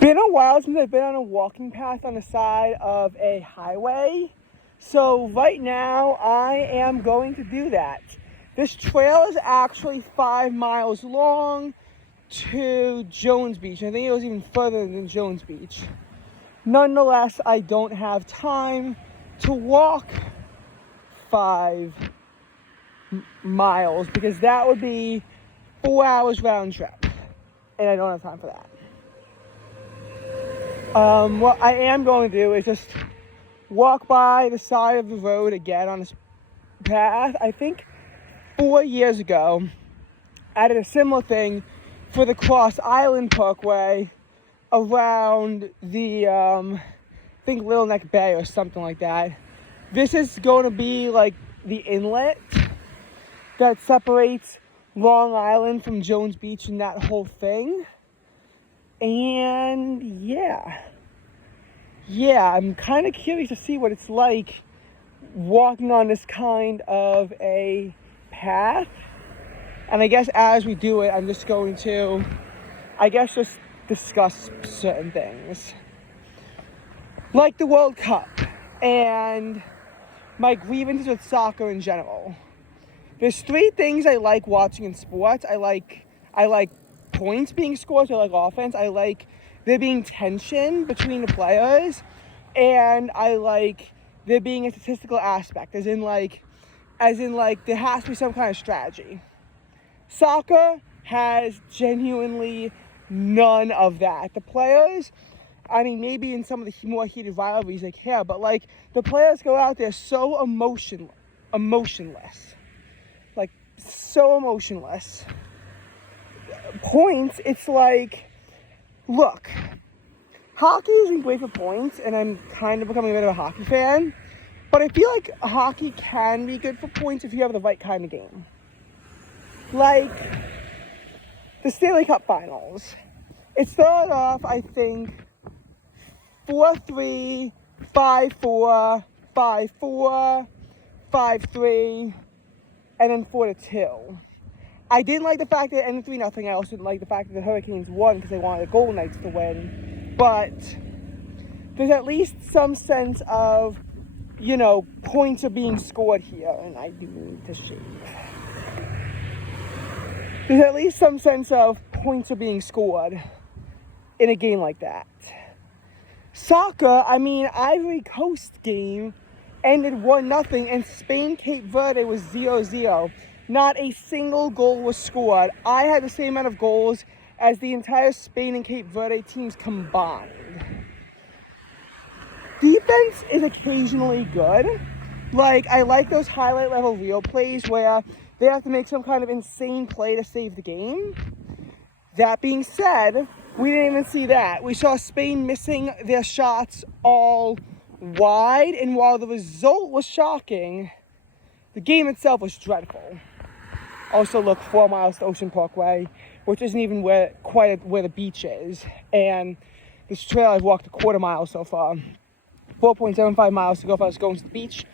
Been a while since I've been on a walking path on the side of a highway. So right now I am going to do that. This trail is actually 5 miles long to Jones Beach. I think it was even further than Jones Beach. Nonetheless, I don't have time to walk 5 miles because that would be 4 hours round trip. And I don't have time for that. What I am going to do is just walk by the side of the road again on this path. I think 4 years ago, I did a similar thing for the Cross Island Parkway around the, I think Little Neck Bay or something like that. This is going to be like the inlet that separates Long Island from Jones Beach and that whole thing. And yeah, I'm kind of curious to see what it's like walking on this kind of a path. And I guess as we do it, I'm just going to, just discuss certain things. Like the World Cup and my grievances with soccer in general. There's 3 things I like watching in sports. I like points being scored. I like offense. I like there being tension between the players, and I like there being a statistical aspect, as in like there has to be some kind of strategy. Soccer has genuinely none of that. The players, I mean, maybe in some of the more heated rivalries they care, but like the players go out there so emotionless, like so emotionless. Points, it's like, look, hockey isn't great for points, and I'm kind of becoming a bit of a hockey fan, but I feel like hockey can be good for points if you have the right kind of game. Like the Stanley Cup Finals. It started off, I think, 4-3, 5-4, 5-4, 5-3, and then 4-2. I didn't like the fact that it ended 3-0. I also didn't like the fact that the Hurricanes won because they wanted the Golden Knights to win. But there's at least some sense of, points are being scored here. And I do need to shave. There's at least some sense of points are being scored in a game like that. Soccer, Ivory Coast game ended 1-0, and Spain-Cape Verde was 0-0. Not a single goal was scored. I had the same amount of goals as the entire Spain and Cape Verde teams combined. Defense is occasionally good. Like, I like those highlight level real plays where they have to make some kind of insane play to save the game. That being said, we didn't even see that. We saw Spain missing their shots all wide, and while the result was shocking, the game itself was dreadful. Also, look, 4 miles to Ocean Parkway, which isn't even quite where the beach is. And this trail, I've walked a quarter mile so far. 4.75 miles to go if I was going to the beach.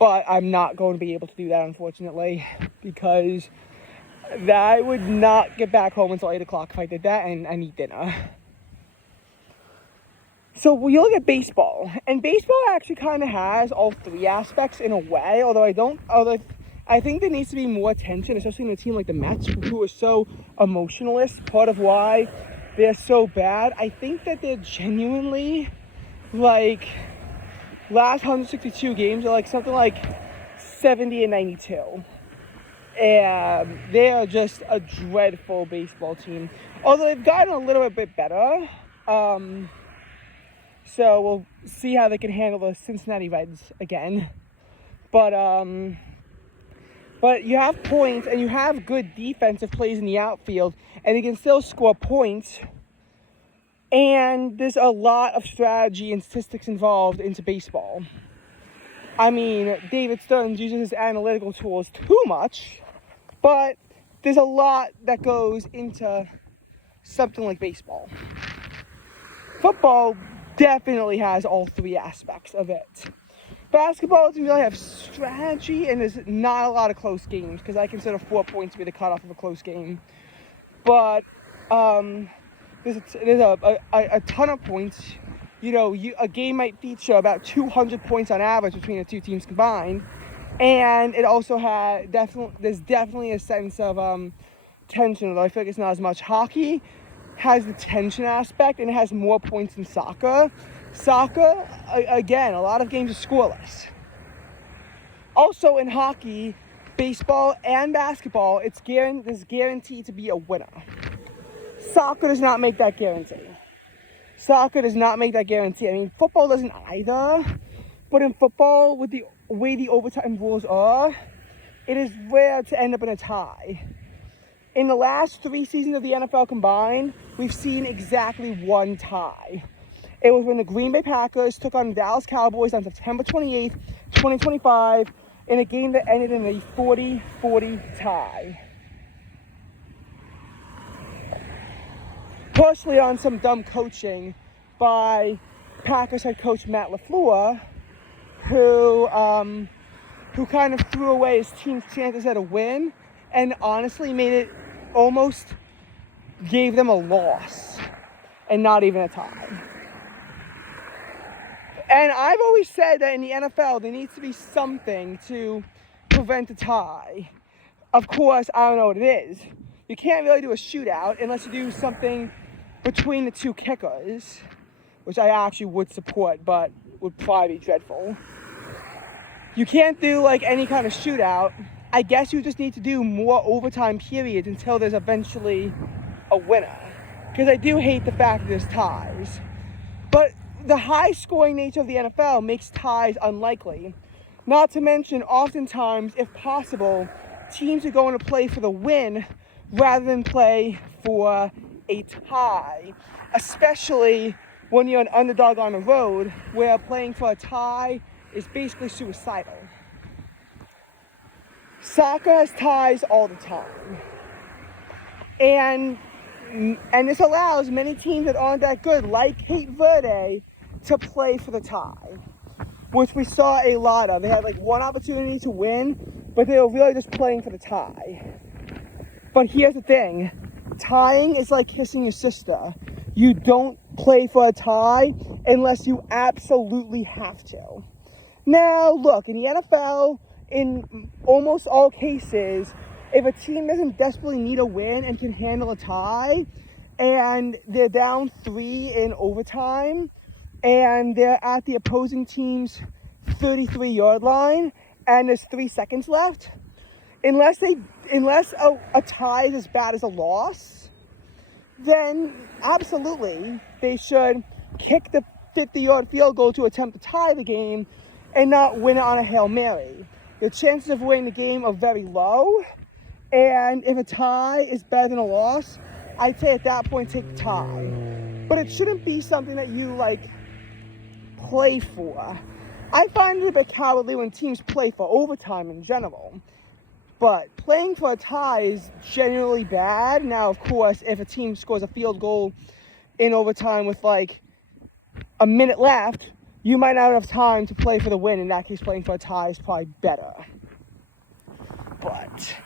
But I'm not going to be able to do that, unfortunately, because I would not get back home until 8 o'clock if I did that, and I need dinner. So we look at baseball, and baseball actually kind of has all 3 aspects in a way, although I think there needs to be more attention, especially in a team like the Mets, who are so emotionalist. Part of why they're so bad, I think that they're genuinely, like, last 162 games are like something like 70-92. And they are just a dreadful baseball team. Although they've gotten a little bit better. So we'll see how they can handle the Cincinnati Reds again. But you have points and you have good defensive plays in the outfield, and you can still score points. And there's a lot of strategy and statistics involved into baseball. David Stearns uses his analytical tools too much, but there's a lot that goes into something like baseball. Football definitely has all 3 aspects of it. Basketball doesn't really have strategy, and there's not a lot of close games because I consider 4 points to be the cutoff of a close game. But there's a ton of points. You know, a game might feature about 200 points on average between the two teams combined, and it also there's definitely a sense of tension. Although I feel like it's not as much. Hockey has the tension aspect, and it has more points than soccer. Soccer, again, a lot of games are scoreless. Also in hockey, baseball, and basketball, there's guaranteed to be a winner. Soccer does not make that guarantee. I mean, football doesn't either. But in football, with the way the overtime rules are, it is rare to end up in a tie. In the last 3 seasons of the NFL combined, we've seen exactly one tie. It was when the Green Bay Packers took on the Dallas Cowboys on September 28th, 2025, in a game that ended in a 40-40 tie. Partially on some dumb coaching by Packers head coach Matt LaFleur, who kind of threw away his team's chances at a win, and honestly gave them a loss and not even a tie. And I've always said that in the NFL, there needs to be something to prevent a tie. Of course, I don't know what it is. You can't really do a shootout unless you do something between the two kickers, which I actually would support, but would probably be dreadful. You can't do like any kind of shootout. I guess you just need to do more overtime periods until there's eventually a winner. Because I do hate the fact that there's ties. But the high-scoring nature of the NFL makes ties unlikely. Not to mention, oftentimes, if possible, teams are going to play for the win rather than play for a tie. Especially when you're an underdog on the road, where playing for a tie is basically suicidal. Soccer has ties all the time. And this allows many teams that aren't that good, like Cape Verde, to play for the tie, which we saw a lot of. They had like one opportunity to win, but they were really just playing for the tie. But here's the thing, tying is like kissing your sister. You don't play for a tie unless you absolutely have to. Now, look, in the NFL, in almost all cases, if a team doesn't desperately need a win and can handle a tie, and they're down 3 in overtime, and they're at the opposing team's 33-yard line, and there's 3 seconds left, unless a tie is as bad as a loss, then absolutely they should kick the 50-yard field goal to attempt to tie the game and not win it on a Hail Mary. The chances of winning the game are very low, and if a tie is better than a loss, I'd say at that point take the tie. But it shouldn't be something that you play for. I find it a bit cowardly when teams play for overtime in general, but playing for a tie is generally bad. Now, of course, if a team scores a field goal in overtime with a minute left, you might not have time to play for the win. In that case, playing for a tie is probably better. But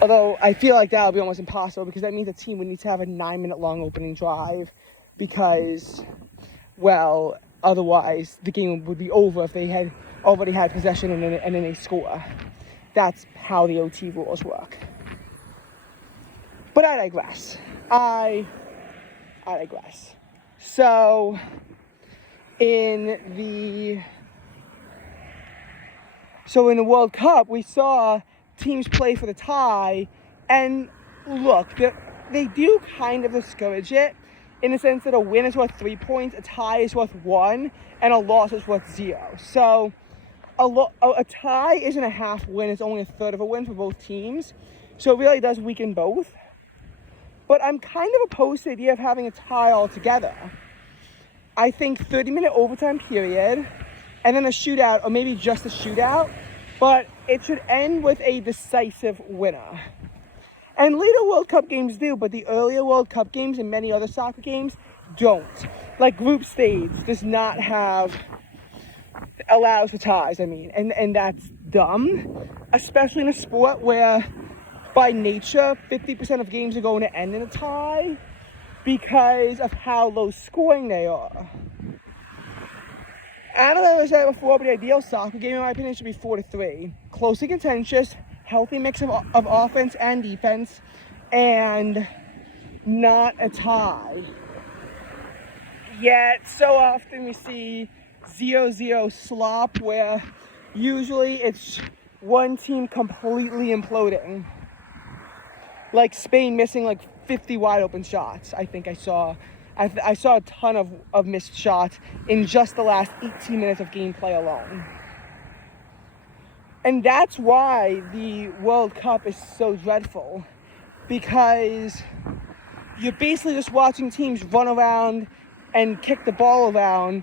although I feel like that would be almost impossible, because that means the team would need to have a 9-minute long opening drive, because, well, otherwise the game would be over if they had already had possession and then they score. That's how the OT rules work. But I digress. I digress. So in the World Cup, we saw teams play for the tie, and look, they do kind of discourage it in the sense that a win is worth 3 points, a tie is worth 1, and a loss is worth 0. So a tie isn't a half win, it's only a third of a win for both teams. So it really does weaken both. But I'm kind of opposed to the idea of having a tie altogether. I think 30-minute overtime period, and then a shootout, or maybe just a shootout, but it should end with a decisive winner. And later World Cup games do, but the earlier World Cup games and many other soccer games don't. Like group stage does not allows for ties, and that's dumb, especially in a sport where by nature 50% of games are going to end in a tie, because of how low scoring they are. I don't know if I said it before, but the ideal soccer game, in my opinion, should be 4-3. Closely contentious, healthy mix of offense and defense, and not a tie. Yet, so often we see 0-0 slop, where usually it's one team completely imploding. Like Spain missing like 50 wide open shots, I think I saw. I saw a ton of missed shots in just the last 18 minutes of gameplay alone. And that's why the World Cup is so dreadful, because you're basically just watching teams run around and kick the ball around,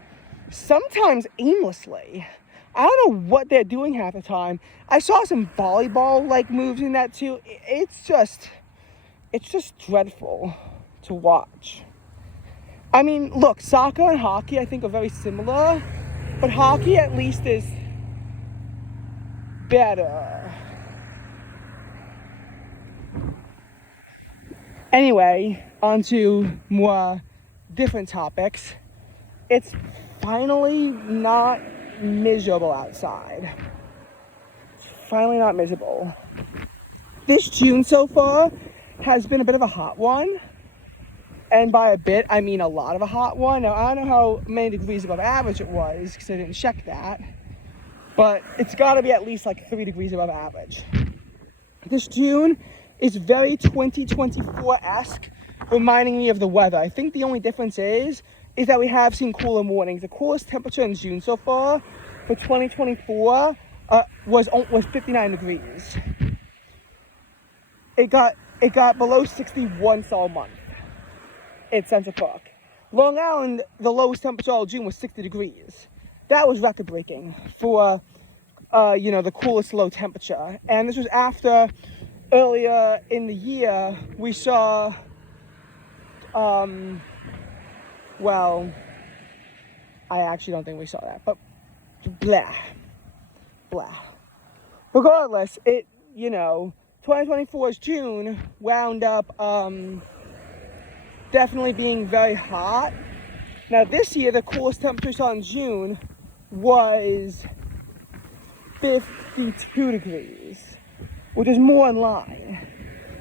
sometimes aimlessly. I don't know what they're doing half the time. I saw some volleyball-like moves in that too. It's just dreadful to watch. I mean, look, soccer and hockey I think are very similar, but hockey at least is better. Anyway, on to more different topics. It's finally not miserable outside. It's finally not miserable. This June so far has been a bit of a hot one. And by a bit, I mean a lot of a hot one. Now, I don't know how many degrees above average it was, because I didn't check that. But it's got to be at least like 3 degrees above average. This June is very 2024-esque, reminding me of the weather. I think the only difference is that we have seen cooler mornings. The coolest temperature in June so far for 2024 was 59 degrees. It got below 60 once all month in Central Park. Long Island, the lowest temperature all June was 60 degrees. That was record-breaking for, the coolest low temperature. And this was after, earlier in the year, we saw, well, I actually don't think we saw that, but blah. Regardless, 2024's June wound up, definitely being very hot. Now this year, the coolest temperature we saw in June was 52 degrees, which is more in line.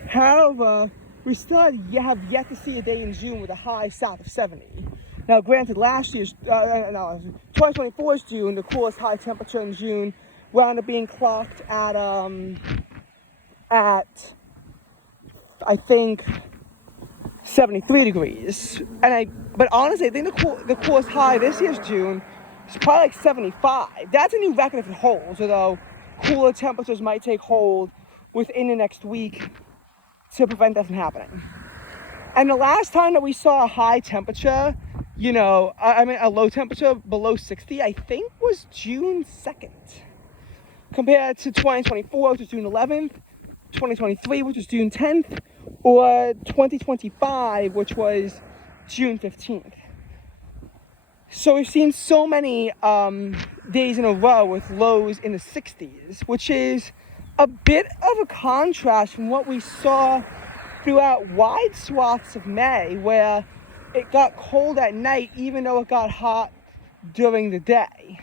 However, we still have yet to see a day in June with a high south of 70. Now granted, last year's, 2024's June, the coolest high temperature in June wound up being clocked at I think 73 degrees. But honestly, I think the coolest high this year's June is probably like 75. That's a new record if it holds, although cooler temperatures might take hold within the next week to prevent that from happening. And the last time that we saw a high temperature, a low temperature below 60, I think was June 2nd. Compared to 2024, which was June 11th, 2023, which was June 10th, or 2025, which was June 15th. So we've seen so many days in a row with lows in the 60s, which is a bit of a contrast from what we saw throughout wide swaths of May, where it got cold at night even though it got hot during the day.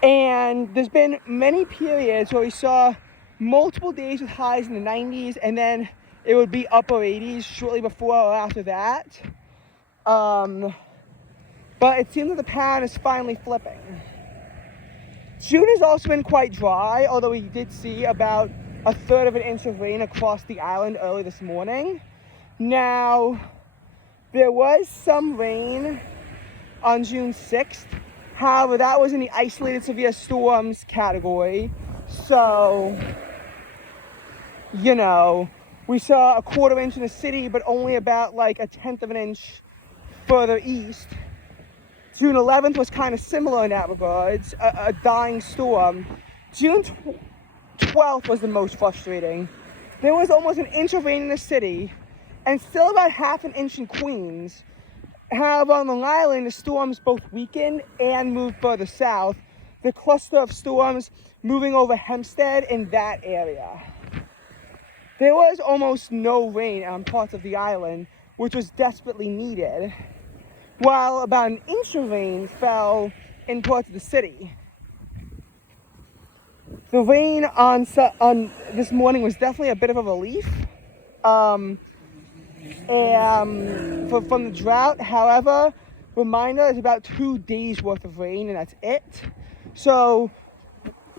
And there's been many periods where we saw multiple days with highs in the 90s, and then it would be upper 80s shortly before or after that. But it seems that the pattern is finally flipping. June has also been quite dry, although we did see about 1/3 of an inch of rain across the island early this morning. Now, there was some rain on June 6th. However, that was in the isolated severe storms category. So, we saw 1/4 inch in the city, but only about like 1/10 of an inch further east. June 11th was kind of similar in that regards, a dying storm. June 12th was the most frustrating. There was almost 1 inch of rain in the city, and still about 1/2 inch in Queens. However, on Long Island, the storms both weakened and moved further south. The cluster of storms moving over Hempstead in that area. there was almost no rain on parts of the island, which was desperately needed, while about an inch of rain fell in parts of the city. The rain on this morning was definitely a bit of a relief from the drought. However, reminder, it's about 2 days worth of rain and that's it. So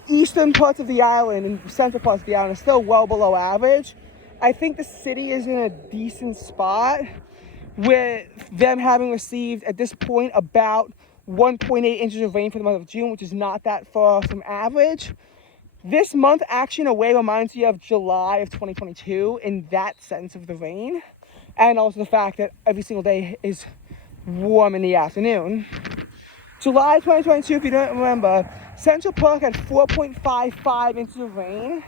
eastern parts of the island and central parts of the island are still well below average. I think the city is in a decent spot with them having received at this point about 1.8 inches of rain for the month of June, which is not that far from average. This month actually in a way reminds me of July of 2022 in that sense of the rain, and also the fact that every single day is warm in the afternoon. July 2022, if you don't remember, Central Park had 4.55 inches of rain,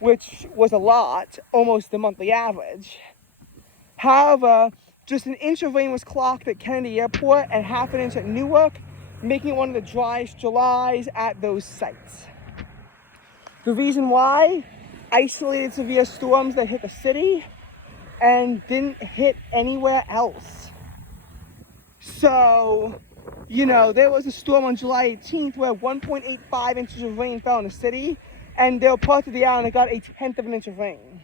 which was a lot, almost the monthly average. However, just an inch of rain was clocked at Kennedy Airport and half an inch at Newark, making it one of the driest Julys at those sites. The reason why? Isolated severe storms that hit the city and didn't hit anywhere else. So, there was a storm on July 18th where 1.85 inches of rain fell in the city, and there were parts of the island that got 1/10 of an inch of rain.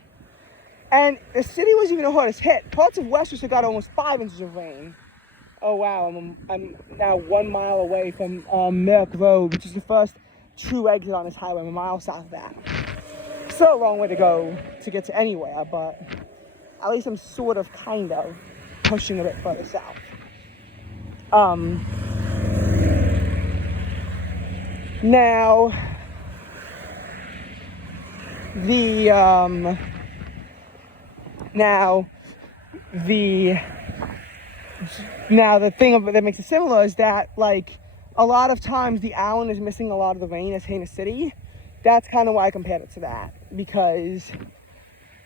And the city was even the hardest hit. Parts of Westchester got almost 5 inches of rain. Oh wow, I'm now 1 mile away from Merrick Road, which is the first true exit on this highway. I'm a mile south of that. Still a long way to go to get to anywhere, but at least I'm sort of, kind of pushing a bit further south. Now the thing that makes it similar is that, like, a lot of times the island is missing a lot of the rain that's hitting the city. That's kind of why I compared it to that, because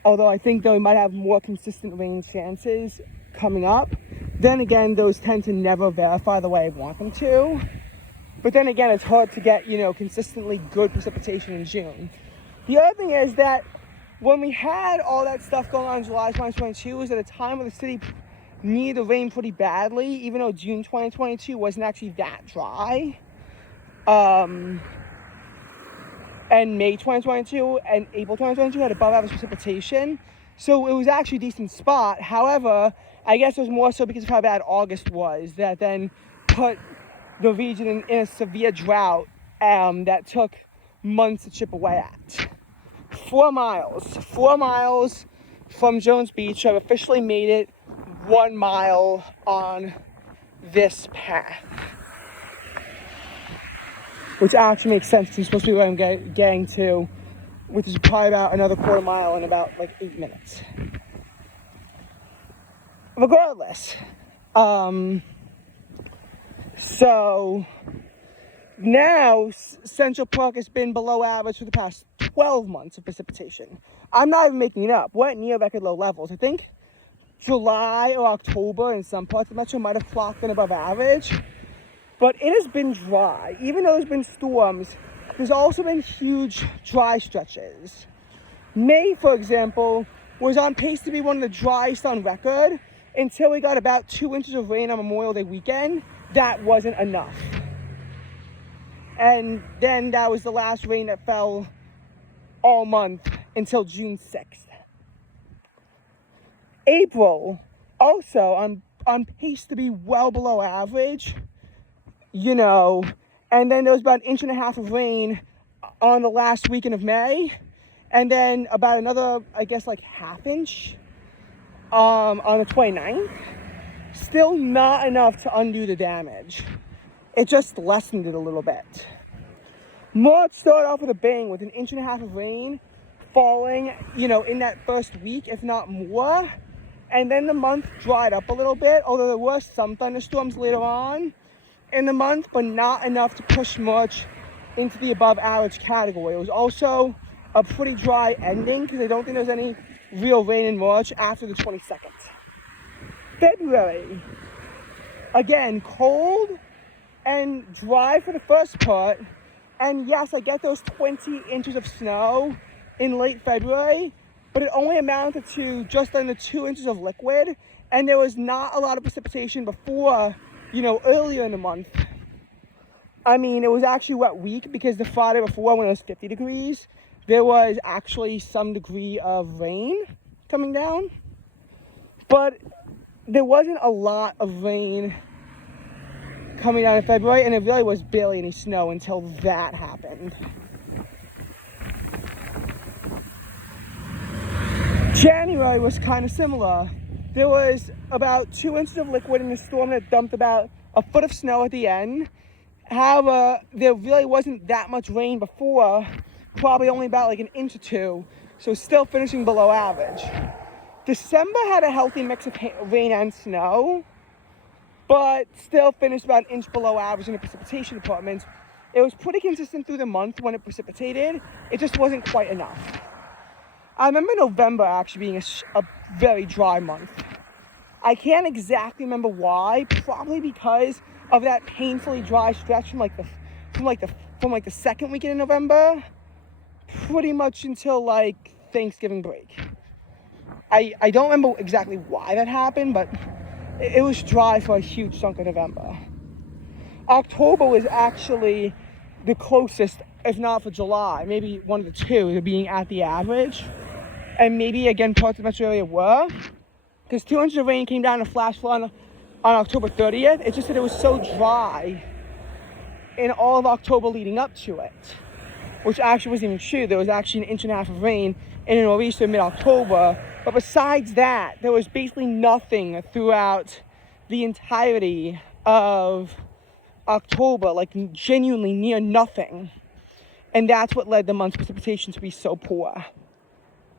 although I think they might have more consistent rain chances coming up, then again, those tend to never verify the way I want them to. But then again, it's hard to get, consistently good precipitation in June. The other thing is that when we had all that stuff going on in July 2022, was at a time where the city needed the rain pretty badly, even though June 2022 wasn't actually that dry. And May 2022 and April 2022 had above average precipitation. So it was actually a decent spot. However, I guess it was more so because of how bad August was that then put the region in a severe drought that took months to chip away at. 4 miles from Jones Beach. I've officially made it 1 mile on this path, which actually makes sense because it's supposed to be where I'm getting to, which is probably about another quarter mile in about 8 minutes. Regardless, so now Central Park has been below average for the past 12 months of precipitation. I'm not even making it up. We're at near record low levels. I think July or October in some parts of the metro might have clocked in above average, but it has been dry. Even though there's been storms, there's also been huge dry stretches. May, for example, was on pace to be one of the driest on record until we got about 2 inches of rain on Memorial Day weekend. That wasn't enough. And then that was the last rain that fell all month until June 6th. April, also on pace to be well below average, and then there was about 1.5 inches of rain on the last weekend of May, and then about another, half inch on the 29th. Still not enough to undo the damage. It just lessened it a little bit. March started off with a bang with 1.5 inches of rain falling, in that first week, if not more. And then the month dried up a little bit, although there were some thunderstorms later on in the month, but not enough to push March into the above average category. It was also a pretty dry ending because I don't think there was any real rain in March after the 22nd. February, again, cold and dry for the first part. And yes, I get those 20 inches of snow in late February, but it only amounted to just under 2 inches of liquid, and there was not a lot of precipitation before, earlier in the month. I mean, it was actually a wet week because the Friday before, when it was 50 degrees, there was actually some degree of rain coming down. But there wasn't a lot of rain coming down in February, and it really was barely any snow until that happened. January was kind of similar. There was about 2 inches of liquid in the storm that dumped about a foot of snow at the end. However, there really wasn't that much rain before, probably only about like an inch or two, so still finishing below average. December had a healthy mix of rain and snow, but still finished about an inch below average in the precipitation department. It was pretty consistent through the month when it precipitated. It just wasn't quite enough. I remember November actually being a very dry month. I can't exactly remember why, probably because of that painfully dry stretch from the second weekend in November, pretty much until like Thanksgiving break. I don't remember exactly why that happened, but it was dry for a huge chunk of November. October was actually the closest, if not for July, maybe one of the two, to being at the average. And maybe again parts of the metro area were, because 2 inches of rain came down in a flash flood on October 30th. It's just that it was so dry in all of October leading up to it, which actually wasn't even true. There was actually an inch and a half of rain in a nor'easter mid-October, but besides that, there was basically nothing throughout the entirety of October, like genuinely near nothing. And that's what led the month's precipitation to be so poor.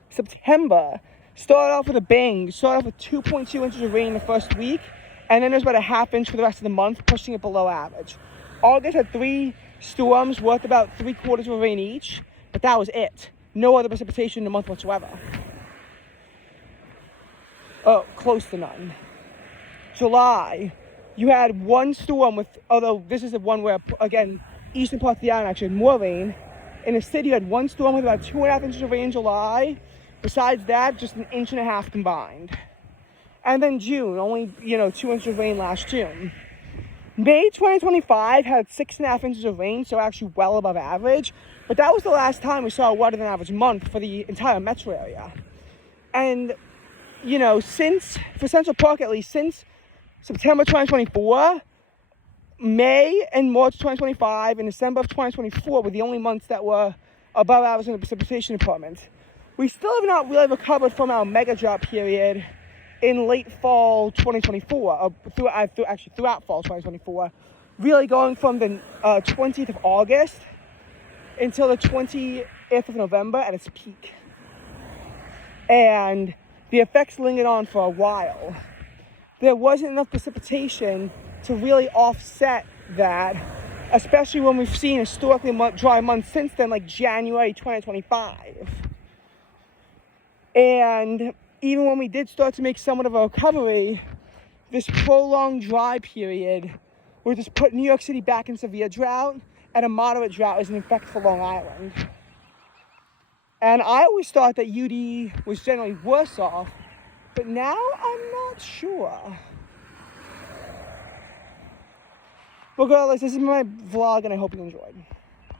September started off with a bang. Started off with 2.2 inches of rain the first week, and then there's about a half inch for the rest of the month, pushing it below average. August had 3 storms worth about 3/4 of a rain each, but that was it. No other precipitation in the month whatsoever. Oh, close to none. July, you had 1 storm with, although this is the one where, again, eastern parts of the island actually had more rain. In the city, you had 1 storm with about 2.5 inches of rain in July. Besides that, just an inch and a half combined. And then June, only, 2 inches of rain last June. May 2025 had 6.5 inches of rain, so actually well above average. But that was the last time we saw a wetter than average month for the entire metro area. And, for Central Park at least, since September 2024, May and March 2025 and December of 2024 were the only months that were above average in the precipitation department. We still have not really recovered from our mega drought period in late fall 2024, throughout fall 2024, really going from the 20th of August until the 20th of November at its peak. And the effects lingered on for a while. There wasn't enough precipitation to really offset that, especially when we've seen historically dry months since then, like January 2025. And even when we did start to make somewhat of a recovery, this prolonged dry period would just put New York City back in severe drought, and a moderate drought is in effect for Long Island. And I always thought that UD was generally worse off, but now I'm not sure. Regardless, this is my vlog, and I hope you enjoyed.